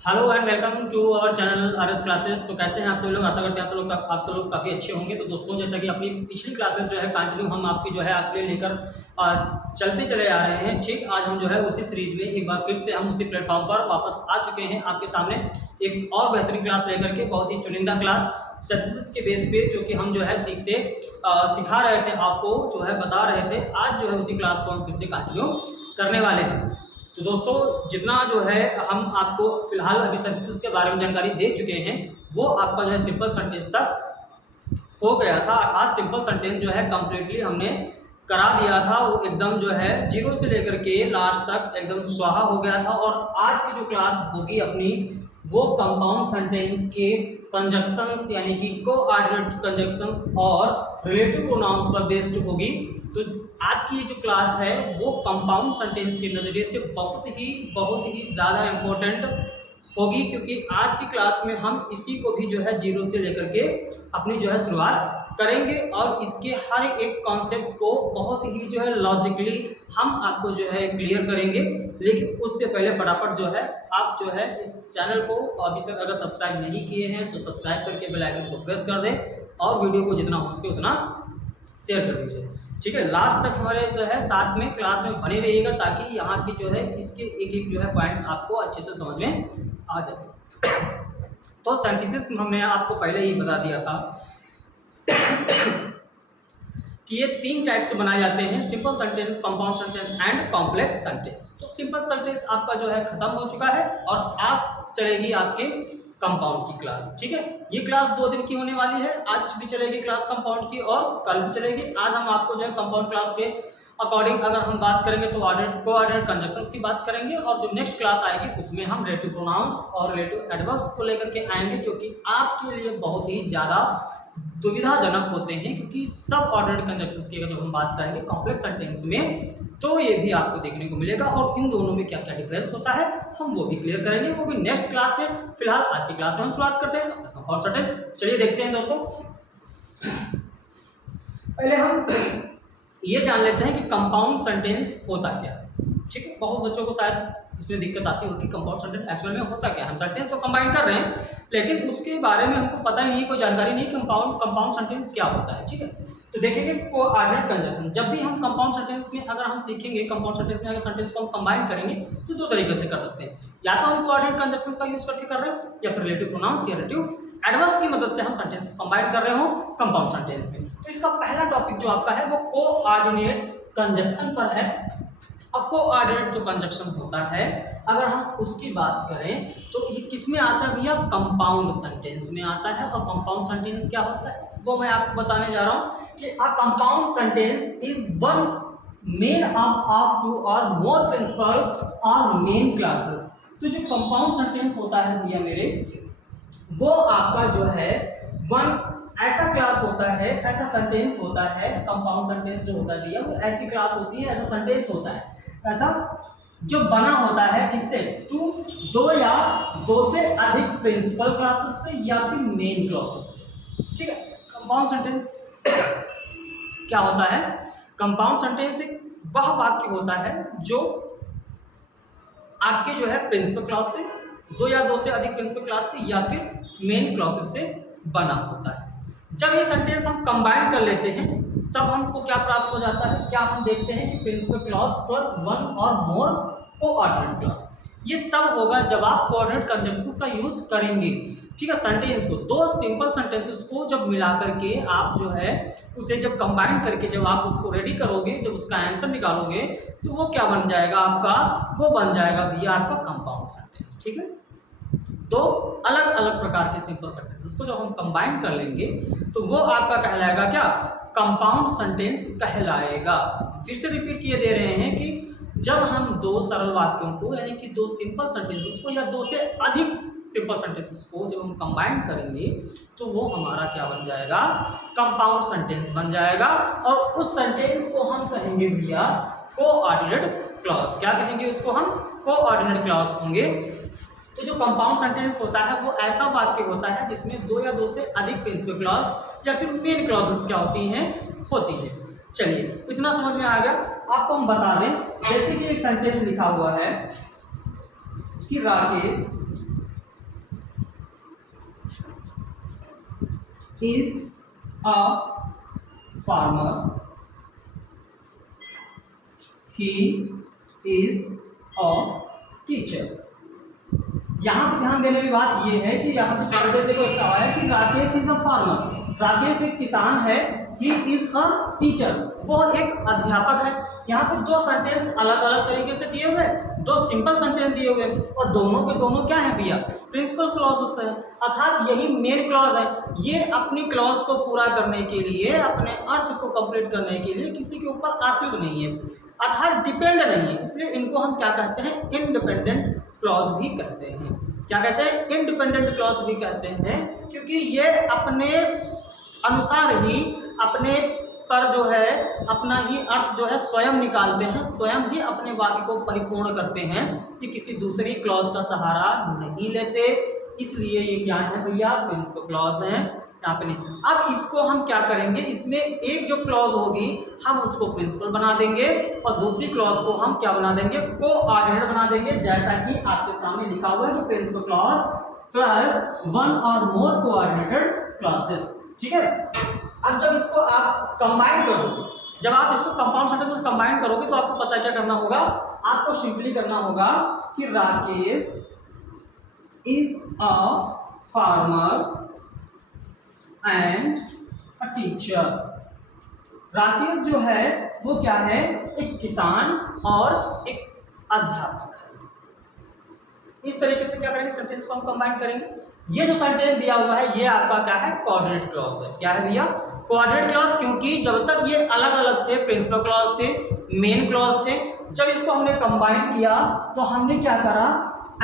Hello and welcome to our channel RS classes. तो कैसे हैं आप सभी लोग? आशा करते हैं आप सब लोग काफ़ी अच्छे होंगे। तो दोस्तों, जैसा कि अपनी पिछली क्लासेस जो है कंटिन्यू हम आपकी जो है आपके लिए लेकर चलते चले आ रहे हैं। ठीक, आज हम जो है उसी सीरीज में एक बार फिर से हम उसी प्लेटफॉर्म पर वापस आ चुके हैं आपके सामने एक और बेहतरीन क्लास लेकर के। बहुत ही चुनिंदा क्लास स्टैटिस्टिक्स के बेस पे जो कि हम जो है सिखा रहे थे, आपको जो है बता रहे थे। आज जो है उसी क्लास को हम फिर से कंटिन्यू करने वाले हैं। तो दोस्तों, जितना जो है हम आपको फिलहाल अभी स्टैटिस्टिक्स के बारे में जानकारी दे चुके हैं, वो आपका जो है सिंपल सेंटेंस तक हो गया था। आज सिंपल सेंटेंस जो है कंप्लीटली हमने करा दिया था। वो एकदम जो है जीरो से लेकर के लास्ट तक एकदम स्वाहा हो गया था। और आज की जो क्लास होगी अपनी, वो कंपाउंड सेंटेंस के कंजक्शंस यानी कि कोऑर्डिनेट कंजक्शन और रिलेटिव प्रोनाउंस पर बेस्ड होगी। तो आज की जो क्लास है वो कंपाउंड सेंटेंस के नज़रिए से बहुत ही ज़्यादा इम्पोर्टेंट होगी, क्योंकि आज की क्लास में हम इसी को भी जो है जीरो से लेकर के अपनी जो है शुरुआत करेंगे और इसके हर एक कॉन्सेप्ट को बहुत ही जो है लॉजिकली हम आपको जो है क्लियर करेंगे। लेकिन उससे पहले फटाफट जो है आप जो है इस चैनल को अभी तक अगर सब्सक्राइब नहीं किए हैं तो सब्सक्राइब करके बेल आइकन को प्रेस कर दें और वीडियो को जितना हो सके उतना शेयर कर दीजिए। ठीक है, लास्ट तक हमारे जो है साथ में क्लास में बने रहिएगा, ताकि यहाँ की जो है इसके एक एक जो है पॉइंट्स आपको अच्छे से समझ में आ जाए। तो सिंथेसिस हमने आपको पहले ही बता दिया था कि ये तीन टाइप से बनाए जाते हैं: simple sentence, compound sentence and complex sentence. तो सिंपल सेंटेंस आपका जो है खत्म हो चुका है और आज चलेगी आपके कंपाउंड की क्लास। ठीक है, ये क्लास 2 दिन की होने वाली है। आज भी चलेगी क्लास कंपाउंड की और कल भी चलेगी। आज हम आपको जो है कंपाउंड क्लास के अकॉर्डिंग अगर हम बात करेंगे तो कोऑर्डिनेट कंजक्शंस की बात करेंगे, और जो नेक्स्ट क्लास आएगी उसमें हम रिलेटिव प्रोनाउंस और रिलेटिव एडवर्ब्स को लेकर के आएंगे, जो कि आपके लिए बहुत ही ज़्यादा दुविधाजनक होते हैं। क्योंकि सब ऑर्डिनेट कंजक्शंस की अगर जब हम बात करेंगे कॉम्प्लेक्स सेंटेंस में, तो ये भी आपको देखने को मिलेगा और इन दोनों में क्या क्या डिफरेंस होता है हम वो भी क्लियर करेंगे, वो भी नेक्स्ट क्लास में। फिलहाल आज की क्लास में हम शुरुआत करते हैं कंपाउंड सेंटेंस। चलिए देखते हैं दोस्तों। पहले हम ये जान लेते हैं कि कंपाउंड सेंटेंस होता क्या है। ठीक है, बहुत बच्चों को शायद इसमें दिक्कत आती होगी, कंपाउंड सेंटेंस एक्चुअल में होता क्या है। हम सेंटेंस तो कंबाइन कर रहे हैं, लेकिन उसके बारे में हमको पता ही नहीं, कोई जानकारी नहीं कंपाउंड सेंटेंस क्या होता है। ठीक है, तो देखेंगे कोऑर्डिनेट कंजक्शन। जब भी हम कंपाउंड सेंटेंस में अगर हम सीखेंगे, कंपाउंड सेंटेंस में अगर सेंटेंस को हम कंबाइन करेंगे तो दो तरीके से कर सकते हैं। या तो हम कोऑर्डिनेट कंजक्शंस का यूज करके कर रहे हैं, या फिर रिलेटिव प्रोनाउंस या रिलेटिव एडवर्ब्स की मदद से हम सेंटेंस को कंबाइन कर रहे हो कंपाउंड सेंटेंस में। तो इसका पहला टॉपिक जो आपका है वो कोऑर्डिनेट कंजक्शन पर है। अब कोऑर्डिनेट जो कंजक्शन होता है, अगर हम उसकी बात करें तो ये किस में आता है भैया? कंपाउंड सेंटेंस में आता है। और कंपाउंड सेंटेंस क्या होता है वो मैं आपको बताने जा रहा हूँ कि a compound sentence is one made up of two or more principal or main clauses. तो जो कंपाउंड सेंटेंस होता है भैया मेरे, वो आपका जो है वन ऐसा क्लास होता है, ऐसा सेंटेंस होता है। कंपाउंड सेंटेंस जो होता है भैया वो ऐसी क्लास होती है, ऐसा सेंटेंस होता है, ऐसा जो बना होता है किससे? दो या दो से अधिक प्रिंसिपल क्लासेस से या फिर मेन क्लासेस से। ठीक है, कंपाउंड सेंटेंस क्या होता है? कंपाउंड सेंटेंस एक वह वाक्य होता है जो आपके जो है प्रिंसिपल क्लास से, दो या दो से अधिक प्रिंसिपल क्लास से या फिर मेन क्लासेस से बना होता है। जब ये सेंटेंस हम कंबाइन कर लेते हैं तब हमको क्या प्राप्त हो जाता है? क्या हम देखते हैं कि प्रिंसिपल क्लॉज प्लस वन और मोर कोऑर्डिनेट क्लॉज। ये तब होगा जब आप कोऑर्डिनेट कंजक्शंस का यूज करेंगे। ठीक है, सेंटेंस को, दो सिंपल सेंटेंसेस को जब मिला करके आप जो है उसे जब कंबाइन करके जब आप उसको रेडी करोगे, जब उसका आंसर निकालोगे, तो वो क्या बन जाएगा आपका? वो बन जाएगा भैया आपका कंपाउंड सेंटेंस। ठीक है, तो अलग अलग प्रकार के सिंपल सेंटेंसेस को जब हम कंबाइन कर लेंगे तो वो आपका कहलाएगा क्या? कंपाउंड सेंटेंस कहलाएगा। फिर से रिपीट किए दे रहे हैं कि जब हम दो सरल वाक्यों को यानी कि दो सिंपल सेंटेंसेस को या दो से अधिक सिंपल सेंटेंसेस को जब हम कंबाइन करेंगे तो वो हमारा क्या बन जाएगा? कंपाउंड सेंटेंस बन जाएगा। और उस सेंटेंस को हम कहेंगे भैया कोऑर्डिनेट क्लॉज। क्या कहेंगे उसको हम? कोऑर्डिनेट क्लॉज होंगे। तो जो कंपाउंड सेंटेंस होता है वो ऐसा वाक्य होता है जिसमें दो या दो से अधिक प्रिंसिपल क्लॉज या फिर मेन क्लॉजेस क्या होती हैं? होती हैं। चलिए, इतना समझ में आ गया। आपको हम बता दें, जैसे कि एक सेंटेंस लिखा हुआ है कि Rakesh is a farmer, he is a teacher. यहाँ पे ध्यान देने की बात ये है कि यहाँ पे सेंटेंस देखो क्या है कि Rakesh is a farmer, Rakesh एक किसान है, ही इज अ टीचर, वो एक अध्यापक है। यहाँ पे दो सेंटेंस अलग अलग तरीके से दिए हुए, दो सिंपल सेंटेंस दिए हुए और दोनों के दोनों क्या है भैया, प्रिंसिपल क्लॉज है, अर्थात यही मेन क्लॉज है। ये अपनी क्लॉज को पूरा करने के लिए, अपने अर्थ को कंप्लीट करने के लिए किसी के ऊपर आश्रित नहीं है, अर्थात डिपेंड नहीं है, इसलिए इनको हम क्या कहते हैं, इंडिपेंडेंट क्लॉज भी कहते हैं। क्या कहते हैं, इंडिपेंडेंट क्लॉज भी कहते हैं, क्योंकि ये अपने अनुसार ही, अपने पर जो है अपना ही अर्थ जो है स्वयं निकालते हैं, स्वयं ही अपने वाक्य को परिपूर्ण करते हैं, कि किसी दूसरी क्लॉज का सहारा नहीं लेते। इसलिए ये क्या है भैया, प्रिंसिपल क्लॉज हैं, यहाँ पे नहीं। अब इसको हम क्या करेंगे, इसमें एक जो क्लॉज होगी हम उसको प्रिंसिपल बना देंगे और दूसरी क्लॉज को हम क्या बना देंगे, कोऑर्डिनेट बना देंगे, जैसा कि आपके सामने लिखा हुआ है कि प्रिंसिपल क्लॉज प्लस वन और मोर कोऑर्डिनेटेड क्लॉजेस। ठीक है, अब जब इसको आप कंबाइन करोगे, जब आप इसको कंपाउंड सेंटेंस में कंबाइन करोगे तो आपको पता क्या करना होगा, आपको सिंपली करना होगा कि Rakesh is a farmer and a teacher. Rakesh जो है वो क्या है, एक किसान और एक अध्यापक है। इस तरीके से क्या करेंगे, सेंटेंस को हम कंबाइन करेंगे। ये जो सेंटेंस दिया हुआ है ये आपका क्या है, कोऑर्डिनेट क्लॉज है। क्या है भैया, कोऑर्डिनेट क्लॉज, क्योंकि जब तक ये अलग अलग थे, प्रिंसिपल क्लॉज थे, मेन क्लॉज थे, जब इसको हमने कंबाइन किया तो हमने क्या करा,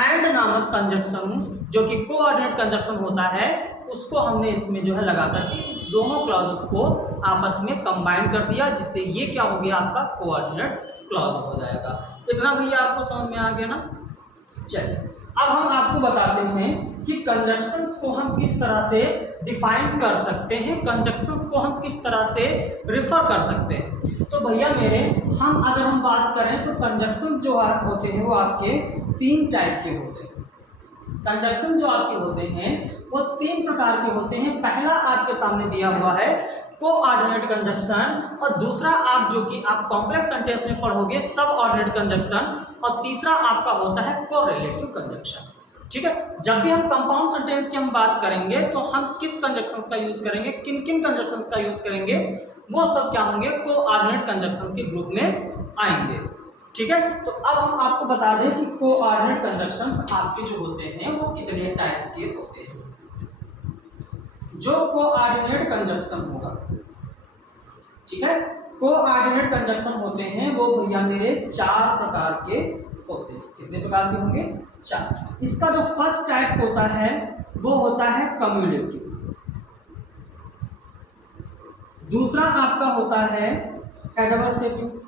एंड नामक कंजक्शन जो कि कोऑर्डिनेट कंजक्शन होता है उसको हमने इसमें जो है लगा करके इस दोनों क्लॉजेस को आपस में कंबाइन कर दिया, जिससे ये क्या हो गया, आपका कोऑर्डिनेट क्लॉज हो जाएगा। इतना भैया आपको समझ में आ गया ना। चलिए अब हम आपको बताते हैं कि कंजक्शंस को हम किस तरह से डिफाइन कर सकते हैं, कंजक्शंस को हम किस तरह से रिफर कर सकते हैं। तो भैया मेरे, हम अगर हम बात करें तो कंजक्शन जो होते हैं वो आपके तीन टाइप के होते हैं। कंजक्शन जो आपके होते हैं वो तीन प्रकार के होते हैं। पहला आपके सामने दिया हुआ है कोऑर्डिनेट कंजक्शन, और दूसरा आप जो कि आप कॉम्प्लेक्स सेंटेंस में पढ़ोगे सब ऑर्डिनेट कंजक्शन, और तीसरा आपका होता है कोरिलेटिव कंजक्शन। ठीक है, जब भी हम कंपाउंड सेंटेंस की हम बात करेंगे तो हम किस कंजक्शंस का यूज करेंगे, किन किन कंजक्शंस का यूज करेंगे, वो सब क्या होंगे, कोऑर्डिनेट कंजक्शंस के ग्रुप में आएंगे। ठीक है, तो अब हम आपको बता दें कि कोऑर्डिनेट कंजक्शंस आपके जो होते हैं वो कितने टाइप के होते हैं। जो कोऑर्डिनेट कंजक्शन होगा, ठीक है, कोऑर्डिनेट कंजक्शन होते हैं वो भैया मेरे चार प्रकार के होते हैं। कितने प्रकार के होंगे, चार। इसका जो फर्स्ट टाइप होता है वो होता है कम्युलेटिव, दूसरा आपका होता है एडवर्सेटिव,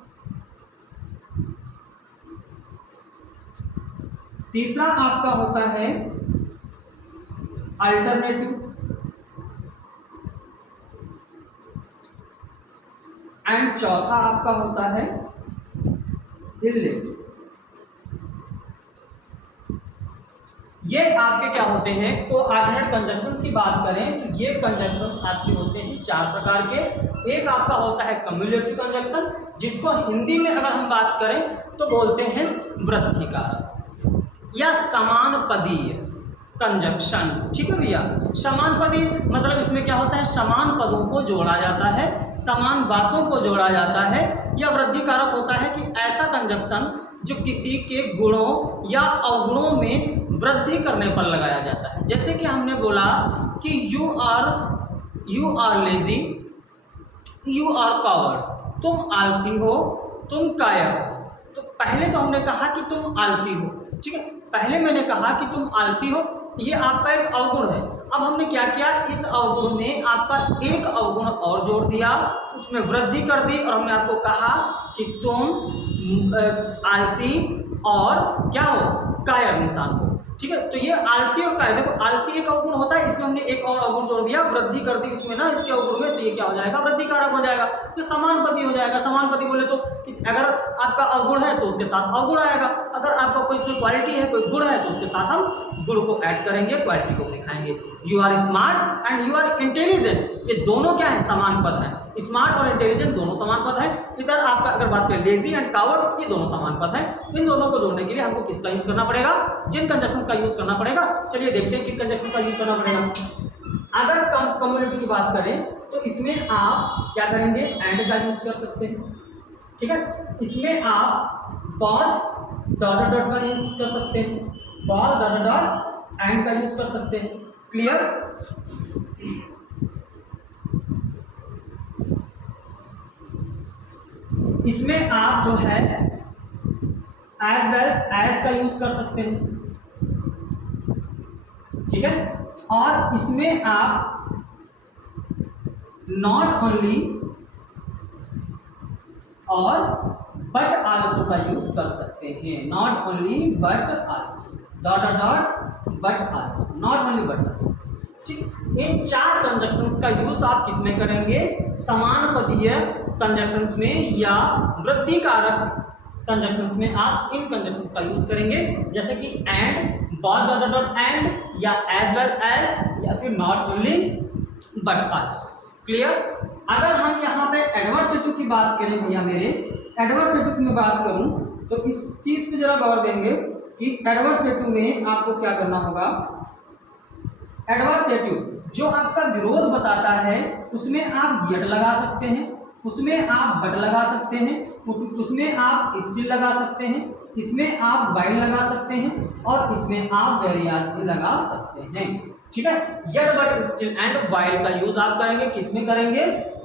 तीसरा आपका होता है अल्टरनेटिव, एंड चौथा आपका होता है रिलेटिव। ये आपके क्या होते हैं, कोऑर्डिनेट कंजक्शंस की बात करें तो ये कंजक्शंस आपके होते हैं चार प्रकार के। एक आपका होता है कम्युलेटिव कंजक्शन, जिसको हिंदी में अगर हम बात करें तो बोलते हैं वृद्धिकारक या समानपदीय कंजक्शन। ठीक है भैया, समानपदी मतलब इसमें क्या होता है, समान पदों को जोड़ा जाता है, समान बातों को जोड़ा जाता है। या वृद्धिकारक होता है कि ऐसा कंजक्शन जो किसी के गुणों या अवगुणों में वृद्धि करने पर लगाया जाता है। जैसे कि हमने बोला कि you are lazy, you are coward, तुम आलसी हो, तुम कायर हो। तो पहले तो हमने कहा कि तुम आलसी हो, ठीक है, पहले मैंने कहा कि तुम आलसी हो, ये आपका एक अवगुण है। अब हमने क्या किया, इस अवगुण में आपका एक अवगुण और जोड़ दिया, उसमें वृद्धि कर दी, और हमने आपको कहा कि तुम आलसी और क्या हो, कायर इंसान हो। ठीक है, तो ये आलसी और कायर, देखो आलसी एक अवगुण होता है, इसमें हमने एक और अवगुण जोड़ दिया, वृद्धि कर दी उसमें ना इसके अवगुण में, तो ये क्या हो जाएगा, वृद्धिकारक हो जाएगा। तो समानपदी हो जाएगा। समानपदी बोले तो कि अगर आपका अवगुण है तो उसके साथ अवगुण आएगा, अगर आपका कोई इसमें क्वालिटी है, कोई गुण है तो उसके साथ हम गुड को ऐड करेंगे, क्वालिटी को दिखाएंगे। You are smart and you are intelligent, ये दोनों क्या है, समान पद है। स्मार्ट और इंटेलिजेंट दोनों समान पद है। इधर आपका अगर बात करें लेजी एंड कावर्ड, ये दोनों समान पद है। इन दोनों को जोड़ने के लिए हमको किसका यूज करना पड़ेगा, जिन कंजक्शंस का यूज करना पड़ेगा। चलिए देखते हैं किन कंजक्शन का यूज करना पड़ेगा। अगर कम्युनिटी की बात करें तो इसमें आप क्या करेंगे, एंड का यूज कर सकते हैं, ठीक है। इसमें आप बॉथ डॉट डॉट का यूज कर सकते हैं, बॉथ डॉट डॉट एंड का यूज कर सकते हैं। क्लियर। इसमें आप जो है एज वेल एज का यूज कर सकते हैं, ठीक है। और इसमें आप नॉट ओनली और बट आल्सो का यूज कर सकते हैं। Not only but also, dot dot but also, not only but also, ठीक। इन चार कंजक्शंस का यूज आप किसमें करेंगे, समान पदीय कंजक्शंस में या वृद्धि कारक कंजक्शंस में आप इन कंजक्शंस का यूज करेंगे, जैसे कि and, both dot dot and, या एज वेल एज, या फिर not only but also. Clear. अगर हम यहाँ पे एडवर्सेटिव की बात करें भैया मेरे, एडवर्सेटिव की मैं बात करूँ तो इस चीज पे जरा गौर देंगे कि एडवर्सेटिव में आपको क्या करना होगा। एडवर्सेटिव जो आपका विरोध बताता है उसमें आप यट लगा सकते हैं, उसमें आप बट लगा सकते हैं, उसमें आप स्टिल लगा सकते हैं, इसमें आप वाइल लगा सकते हैं, और इसमें आप वेरियाज भी लगा सकते हैं, ठीक है। Yet but still and while का यूज आप करेंगे, किसमें करेंगे,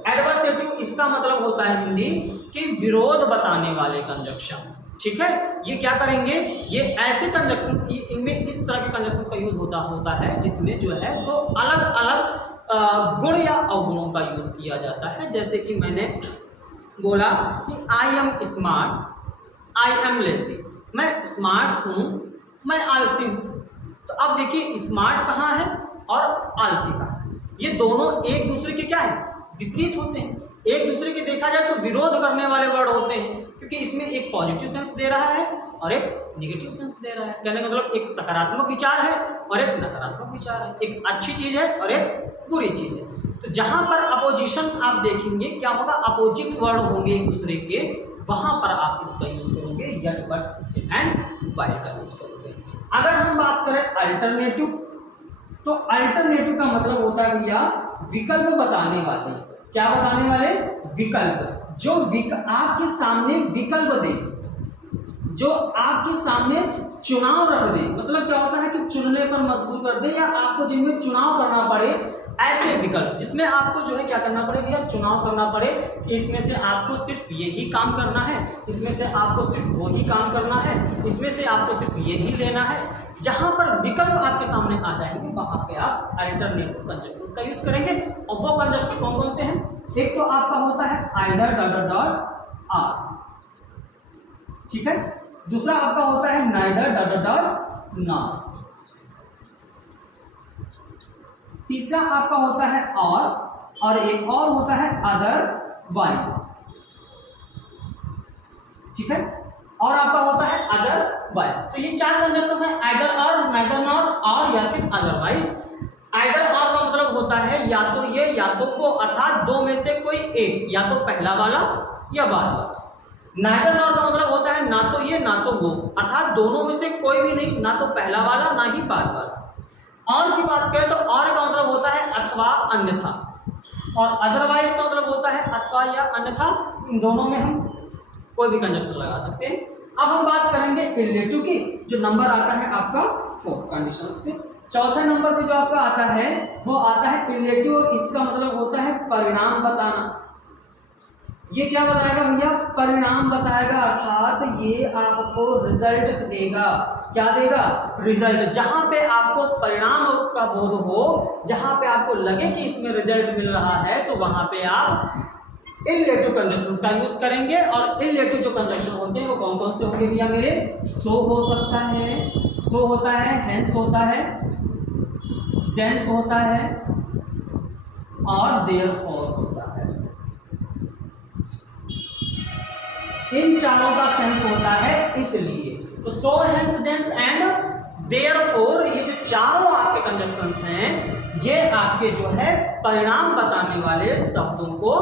एडवर्सेटिव। इसका मतलब होता है हिंदी कि विरोध बताने वाले कंजक्शन, ठीक है। ये क्या करेंगे, ये ऐसे कंजक्शन, इनमें इस तरह के कंजक्शन का यूज होता है जिसमें जो है दो अलग अलग गुण या अवगुणों का यूज किया जाता है। जैसे कि मैंने बोला कि I am smart, I am lazy, मैं स्मार्ट हूँ, मैं आलसी हूँ। तो अब देखिए स्मार्ट कहाँ है और आलसी कहाँ है, ये दोनों एक दूसरे के क्या है, विपरीत होते हैं। एक दूसरे के देखा जाए तो विरोध करने वाले वर्ड होते हैं, क्योंकि इसमें एक पॉजिटिव सेंस दे रहा है और एक नेगेटिव सेंस दे रहा है। कहने का मतलब एक सकारात्मक विचार है और एक नकारात्मक विचार है, एक अच्छी चीज है और एक बुरी चीज है। तो जहां पर अपोजिशन आप देखेंगे क्या होगा, अपोजिट वर्ड होंगे एक दूसरे के, वहां पर आप इसका यूज करोगे यट बट एंड वाइल का यूज करोगे। अगर हम बात करें अल्टरनेटिव, तो अल्टरनेटिव का मतलब होता है भैया विकल्प बताने वाले। क्या बताने वाले, विकल्प। जो आपके सामने विकल्प दे, जो आपके सामने चुनाव रख दे, मतलब क्या होता है कि चुनने पर मजबूर कर दे, या आपको जिनमें चुनाव करना पड़े, ऐसे विकल्प जिसमें आपको जो है क्या करना पड़े भैया, चुनाव करना पड़े कि इसमें से आपको सिर्फ यही काम करना है, इसमें से आपको सिर्फ वही काम करना है, इसमें से आपको सिर्फ यही लेना है। जहां पर विकल्प आपके सामने आ जाएंगे वहां पे आप अल्टरनेटिव कंजक्शंस का यूज करेंगे। और वो कंजक्शन कौन कौन से हैं, एक तो आपका होता है आइदर डॉट डॉट आर, ठीक है। दूसरा आपका होता है नाइदर डॉट डॉट नॉट। तीसरा आपका होता है और एक और होता है अदरवाइज, ठीक है। और आपका होता है अदरवाइज। तो ये चार कंजक्शन है, आइदर और, नाइदर नॉर, और या फिर अदरवाइज। आइदर और का मतलब होता है या तो ये या तो वो, अर्थात दो में से कोई एक, या तो पहला वाला या बाद वाला। नाइदर नॉर का मतलब होता है ना तो ये ना तो वो, अर्थात दोनों में से कोई भी नहीं, ना तो पहला वाला ना ही बाद वाला। और की बात करें तो और का मतलब होता है अथवा अन्यथा, और अदरवाइज का मतलब होता है अथवा या अन्यथा। इन दोनों में हम कोई भी कंजक्शन लगा सकते हैं। अब हम बात करेंगे इलेटिव की, जो नंबर आता है आपका 4th कंडीशन पे। चौथे नंबर पे जो आपका आता है वो आता है इलेटिव, और इसका मतलब होता है परिणाम बताना। ये क्या बताएगा भैया, परिणाम बताएगा, अर्थात ये आपको रिजल्ट देगा। क्या देगा, रिजल्ट। जहां पे आपको परिणाम का बोध हो, जहां पे आपको लगे कि इसमें रिजल्ट मिल रहा है, तो वहां पे आप इलेटिव कंजक्शंस का यूज करेंगे। और इलेटिव जो कंजक्शन होते हैं वो कौन कौन से होंगे भैया मेरे, सो हो सकता है, सो होता है, हेंस होता है, देंस होता है, और देयरफॉर होता है। इन चारों का सेंस होता है इसलिए। तो सो, हेंस, देंस एंड देयरफॉर ये जो चारों आपके कंजक्शंस हैं ये आपके जो है परिणाम बताने वाले शब्दों को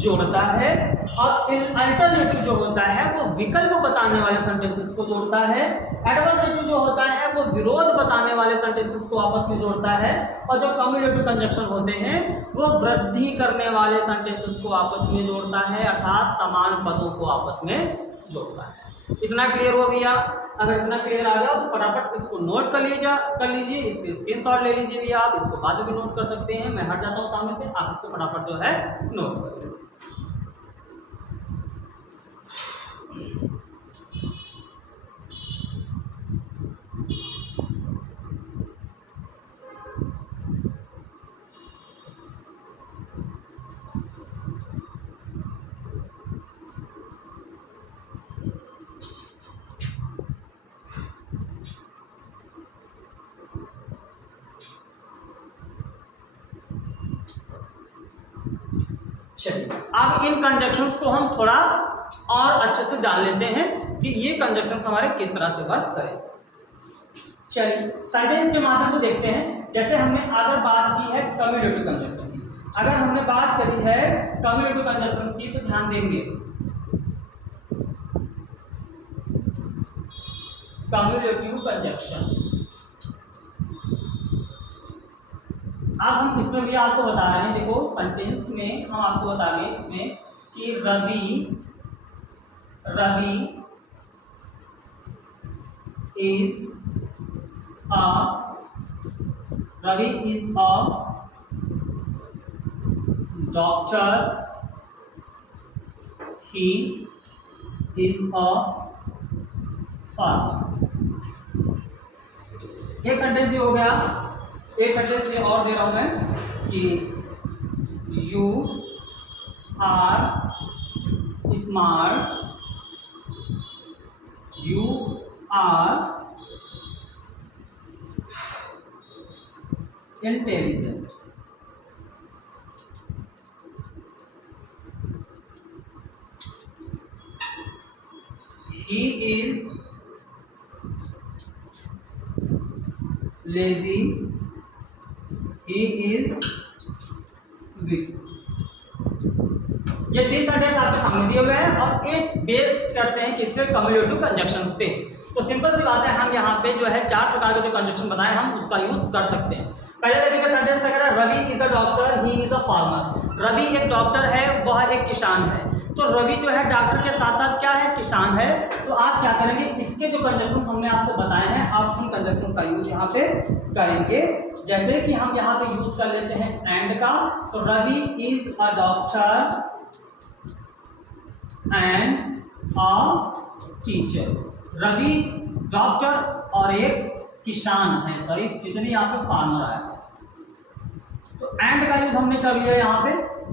जोड़ता है, और अल्टरनेटिव जो होता है वो विकल्प बताने वाले सेंटेंसेस को जोड़ता है, एडवर्सेटिव जो होता है वो विरोध बताने वाले सेंटेंसेस को आपस में जोड़ता है, और जो कम्युलेटिव कंजक्शन होते हैं वो वृद्धि करने वाले सेंटेंसेस को आपस में जोड़ता है, अर्थात समान पदों को आपस में जोड़ता है। इतना क्लियर हो भैया? अगर इतना क्लियर आ गया तो फटाफट इसको नोट कर लीजिए, इसके स्क्रीनशॉट ले लीजिए भैया, आप इसको बाद में भी नोट कर सकते हैं, मैं हट जाता हूँ सामने से, आप इसको फटाफट जो है नोट कर लीजिए। चलिए अब इन कंजक्शंस को हम थोड़ा और अच्छे से जान लेते हैं कि ये कंजक्शंस हमारे किस तरह से वर्क करें। चलिए सेंटेंस के माध्यम से देखते हैं। जैसे हमने अगर बात की है कम्युलेटिव कंजक्शन की, अगर हमने बात करी है कम्युलेटिव कंजक्शंस की तो ध्यान देंगे कम्युलेटिव कंजक्शन। अब हम इसमें भी आपको बता रहे हैं, देखो सेंटेंस में हम आपको बता रहे हैं इसमें कि Ravi is a doctor, he is a father. एक सेंटेंस ये हो गया। एक सेंटेंस ये और दे रहा हूं मैं कि you are smart, you are intelligent. He is lazy, he is weak। ये तीन सेंटेंस आपके सामने दिए हुए हैं और एक बेस करते हैं किस पे? कम्युलेटिव कंजक्शंस पे। तो सिंपल सी बात है, हम यहाँ पे जो है 4 प्रकार के जो कंजक्शन बताए हम उसका यूज कर सकते हैं। पहले देखेंगे सेंटेंस क्या कह रहा है, Ravi is a doctor, he is a farmer. Ravi एक डॉक्टर है, वह एक किसान है। तो रवि जो है डॉक्टर के साथ साथ क्या है? किसान है। तो आप क्या करेंगे, इसके जो कंजक्शंस हमने आपको बताए हैं आप उन कंजक्शंस का यूज यहाँ पे करेंगे। जैसे कि हम यहाँ पे यूज कर लेते हैं एंड का, तो Ravi is a doctor and a teacher. Ravi doctor और एक किसान है, सॉरी टीचर यहाँ पे फार्मर आया है। तो एंड का यूज हमने कर लिया यहाँ पे।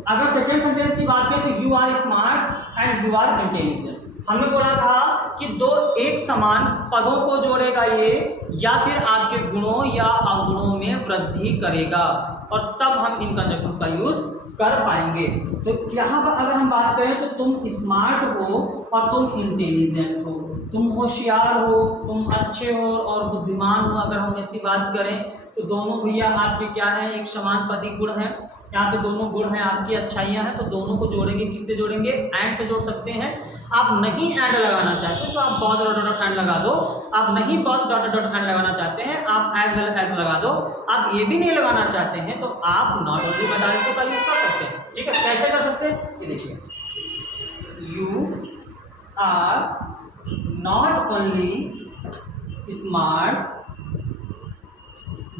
अगर सेकेंड सेंटेंस की बात करें तो you are smart and you are intelligent. हमने बोला था कि दो एक समान पदों को जोड़ेगा ये, या फिर आपके गुणों या अवगुणों में वृद्धि करेगा, और तब हम इन कंजक्शंस का यूज कर पाएंगे। तो यहाँ पर अगर हम बात करें तो तुम स्मार्ट हो और तुम इंटेलिजेंट हो, तुम होशियार हो, तुम अच्छे हो और बुद्धिमान हो, अगर हम ऐसी बात करें तो दोनों भैया आपके क्या है? एक समान पदी गुण है। यहाँ पे दोनों गुण हैं आपकी, अच्छाइयाँ हैं, तो दोनों को जोड़ेंगे। किससे जोड़ेंगे? एंड से जोड़ सकते हैं। आप नहीं एंड लगाना चाहते तो आप बॉथ डॉट डॉट एंड लगा दो। आप नहीं बॉथ डॉट डॉट एंड लगाना चाहते हैं आप एज वेल एज लगा दो। आप ये भी नहीं लगाना चाहते हैं तो आप नॉट ओनली मेथड का यूज कर सकते हैं। ठीक है, कैसे कर सकते हैं ये देखिए, you are not only smart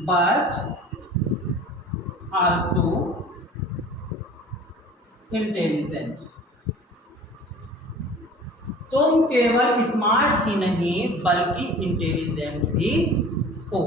but also intelligent। तुम केवल स्मार्ट ही नहीं बल्कि इंटेलिजेंट भी हो।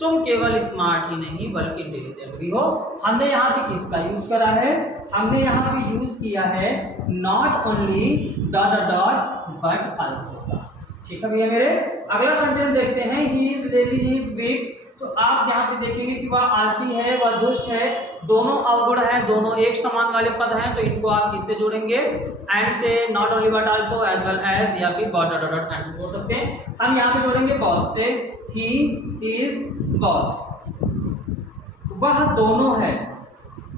तुम केवल स्मार्ट ही नहीं बल्कि इंटेलिजेंट भी हो। हमने यहाँ पे किसका यूज करा है? हमने यहाँ पे यूज किया है not only dot dot but also का। ठीक है भैया मेरे। अगला सेंटेंस देखते हैं, ही is lazy, he is weak. तो आप यहाँ पे देखेंगे कि वह आलसी है, वह दुष्ट है, दोनों अवगुण हैं, दोनों एक समान वाले पद हैं, तो इनको आप किससे जोड़ेंगे? एंड से, not only but also, as well as, या फिर बॉट डॉट डॉट एंड से जोड़ सकते हैं। हम यहाँ पे जोड़ेंगे बोथ से, ही इज बोथ, वह दोनों है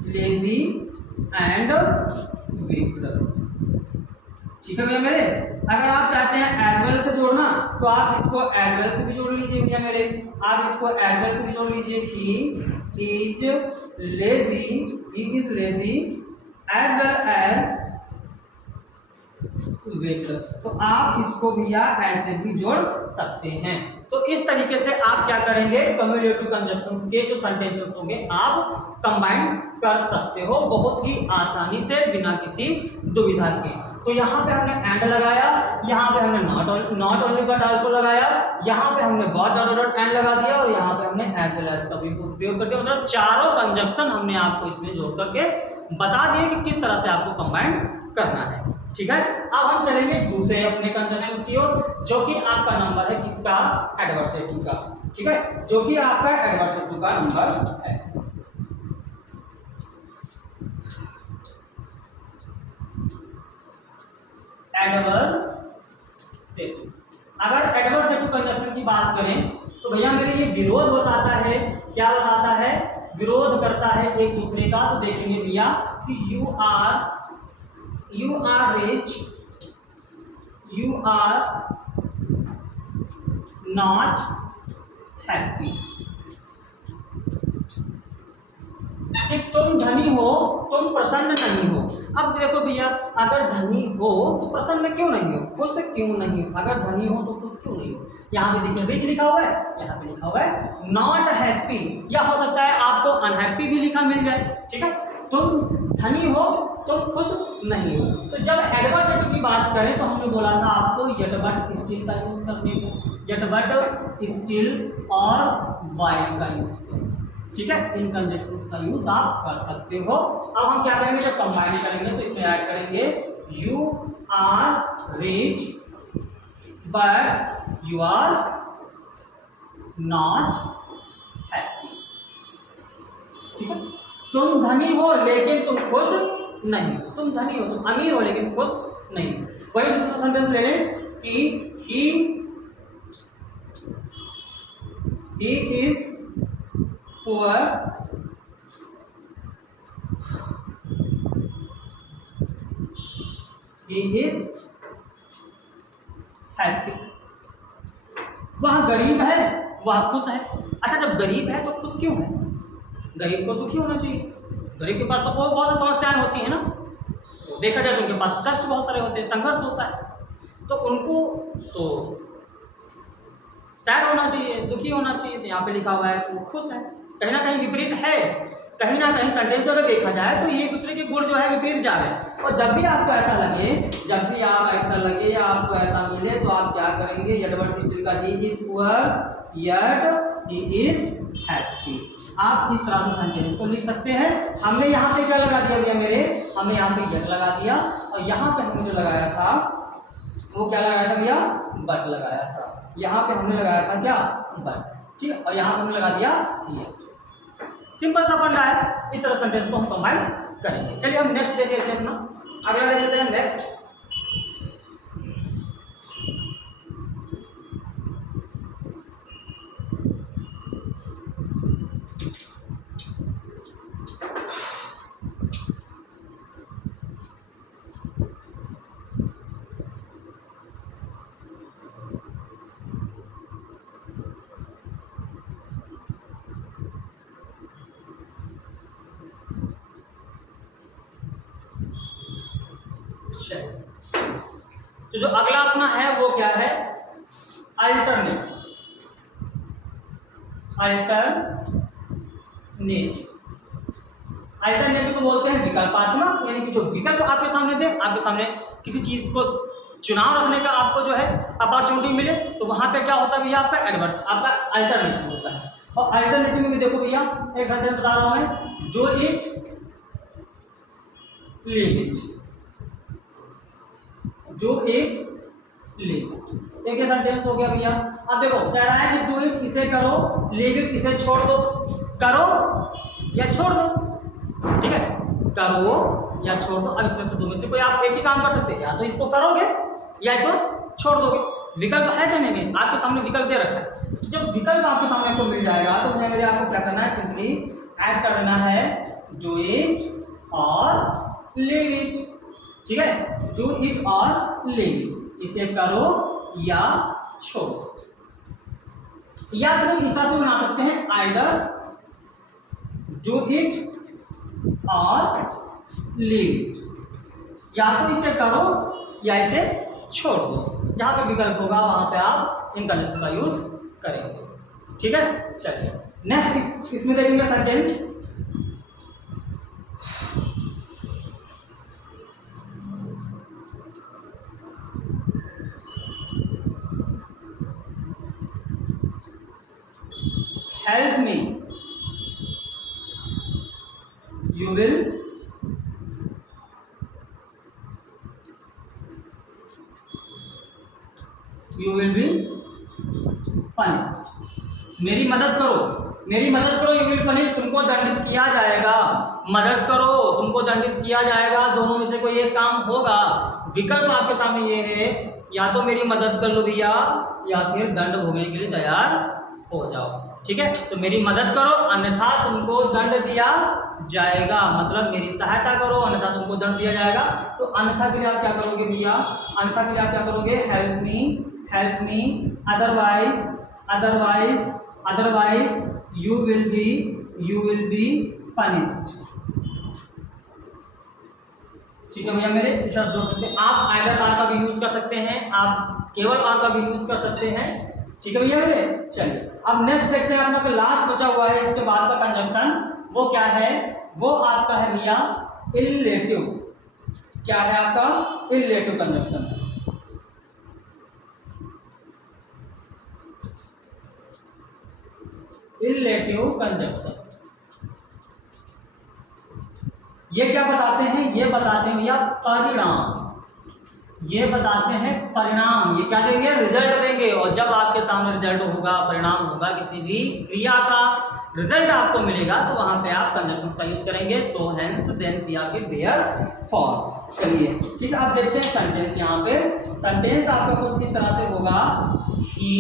लेजी एंड वीक। ठीक है भैया मेरे। अगर आप चाहते हैं एज वेल से जोड़ना तो आप इसको एज वेल से भी जोड़ लीजिए भैया मेरे, आप इसको एज वेल से भी जोड़ लीजिए। He is lazy, he is lazy as well as weak, तो आप इसको भैया ऐसे भी जोड़ सकते हैं। तो इस तरीके से आप क्या करेंगे, कम्युलेटिव कंजंक्शंस के जो सेंटेंसेस होंगे आप कंबाइन कर सकते हो बहुत ही आसानी से, बिना किसी दुविधा के। तो यहाँ पे हमने एंड लगाया, यहाँ पे हमने नॉट ओनली बट आल्सो लगाया, यहाँ पे हमने बॉट डॉट डॉट एंड लगा दिया, और यहाँ पे हमने एज वेल एज का भी उपयोग कर दिया। मतलब चारों कंजंक्शन हमने आपको इसमें जोड़ करके बता दिए कि किस तरह से आपको कंबाइन करना है। ठीक है, अब हम चलेंगे दूसरे अपने कंजंक्शंस की ओर, जो कि आपका नंबर है किसका? एडवर्सेटिव का। ठीक है, जो कि आपका एडवर्सेटिव का नंबर है। एडवर्सेटिव, अगर एडवर्सेटिव कंजंक्शन की बात करें तो भैया मेरे ये विरोध बताता है। क्या बताता है? विरोध करता है एक दूसरे का। तो देखेंगे भैया कि you are rich, you are not happy। कि तुम धनी हो, तुम प्रसन्न नहीं हो। अब देखो भैया, अगर धनी हो तो प्रसन्न क्यों नहीं हो, खुश क्यों नहीं हो? अगर धनी हो तो खुश क्यों नहीं हो? यहाँ पे देखिए रिच लिखा हुआ है, यहाँ पे लिखा हुआ है नॉट हैप्पी, या हो सकता है आपको अनहैप्पी भी लिखा मिल जाए। ठीक है, तुम धनी हो, तुम खुश नहीं हो। तो जब एडवर्सेटिव की बात करें तो हमने बोला था आपको यट बट स्टिल का यूज करने को, यट बट स्टिल और वाइल का यूज करने। ठीक है, इन कंजंक्शंस का यूज आप कर सकते हो। अब हम क्या करेंगे, जब कंबाइन करेंगे तो इसमें ऐड करेंगे you are rich but you are not happy. ठीक है, तुम धनी हो लेकिन तुम खुश नहीं हो, तुम धनी हो, तुम अमीर हो लेकिन खुश नहीं हो। वही दूसरा सेंटेंस ले लें कि he is poor he is happy। वह गरीब है, वह खुश है। अच्छा, जब गरीब है तो खुश क्यों है? गरीब को दुखी होना चाहिए। गरीब के पास तो बहुत सारी समस्याएं होती हैं ना, देखा जाए तो उनके पास कष्ट बहुत सारे होते हैं, संघर्ष होता है, तो उनको तो सैड होना चाहिए, दुखी होना चाहिए। तो यहाँ पे लिखा हुआ है कि वो खुश है। कहीं ना कहीं विपरीत है, कहीं ना कहीं सेंटेंस में अगर देखा जाए तो ये दूसरे के गुण जो है विपरीत जा रहे हैं। और जब भी आपको ऐसा लगे, जब भी आप ऐसा लगे या आपको ऐसा मिले तो आप क्या करेंगे, यट बट स्टिल का he is poor yet he is happy. आप इस तरह से सेंटेंस को लिख सकते हैं। हमने यहाँ पे क्या लगा दिया भैया मेरे, हमने यहाँ पे यट लगा दिया, और यहाँ पे हमने जो लगाया था वो क्या लगाया था भैया, बट लगाया था। यहाँ पे हमने लगाया था क्या, बट। ठीक है, और यहाँ हमने लगा दिया ये। सिंपल सा फंडा है, इस तरह सेंटेंस को हम कंबाइन करेंगे। चलिए हम नेक्स्ट देख लेते हैं अपना, अगला देख लेते हैं नेक्स्ट। तो जो अगला अपना है वो क्या है, अल्टरनेट। अल्टरनेटिव को बोलते हैं विकल्पात्मक, यानी कि जो विकल्प आपके सामने थे, आपके सामने किसी चीज को चुनाव रखने का आपको जो है अपॉर्चुनिटी मिले, तो वहां पे क्या होता है भैया, आपका एडवर्स, आपका अल्टरनेटिव होता है। और अल्टरनेटिव में भी देखो भैया, एक सेंटेंस बता रहा हूं मैं, do it, leave it, do it, leave. एक सेंटेंस हो गया भैया। अब देखो कह रहा है कि डू इट इसे करो, लीव इट इसे छोड़ दो, करो या छोड़ दो। ठीक है, करो या छोड़ दो। अब इसमें से दो में से कोई आप एक ही काम कर सकते हैं, या तो इसको करोगे या इसको छोड़ दोगे। विकल्प है क्या? नहीं, आपके सामने विकल्प दे रखा है। तो जब विकल्प आपके सामने आपको मिल जाएगा तो मेरे आपको क्या करना है, सिंपली ऐड कर देना है डू इट और लीव इट। ठीक है, डू इट और लीव इट, इसे करो या छोड़ो। या फिर हम इस तरह से बना सकते हैं, आइदर डू इट और लीव इट, या तो इसे करो या इसे छोड़ दो। जहां पे विकल्प होगा वहां पे आप इन कंडीशन का यूज करेंगे। ठीक है, चलिए नेक्स्ट इसमें देखेंगे sentence. Help me, you will be punished। मेरी मदद करो, मेरी मदद करो, यू विल पनिश, तुमको दंडित किया जाएगा। मदद करो, तुमको दंडित किया जाएगा, दोनों में से कोई एक काम होगा। विकल्प आपके सामने ये है, या तो मेरी मदद कर लो भैया, या फिर दंड भोगने के लिए तैयार हो जाओ। ठीक है, तो मेरी मदद करो अन्यथा तुमको दंड दिया जाएगा, मतलब मेरी सहायता करो अन्यथा तुमको दंड दिया जाएगा। तो अन्यथा के लिए आप क्या करोगे भैया, अन्यथा के लिए आप क्या करोगे, help me, otherwise you will be punished. ठीक है भैया मेरे, इस तरह जोड़ सकते हैं आप। आइदर आर का भी यूज कर सकते हैं, आप केवल आर का भी यूज कर सकते हैं। ठीक है भैया मेरे, चलिए अब नेक्स्ट देखते हैं। अपना लास्ट बचा हुआ है इसके बाद का कंजंक्शन, वो क्या है, वो आपका है भैया इललेटिव। क्या है आपका, इललेटिव कंजंक्शन। इललेटिव कंजंक्शन ये क्या बताते हैं, ये बताते हैं भैया परिणाम, ये बताते हैं परिणाम। ये क्या देंगे, रिजल्ट देंगे। और जब आपके सामने रिजल्ट होगा, परिणाम होगा, किसी भी क्रिया का रिजल्ट आपको मिलेगा, तो वहां पे आप कंजंक्शंस का यूज करेंगे, सो हेंस, देंस या फिर देयर फॉर। चलिए ठीक है, आप देखते हैं सेंटेंस। यहाँ पे सेंटेंस आपका कुछ इस तरह से होगा, he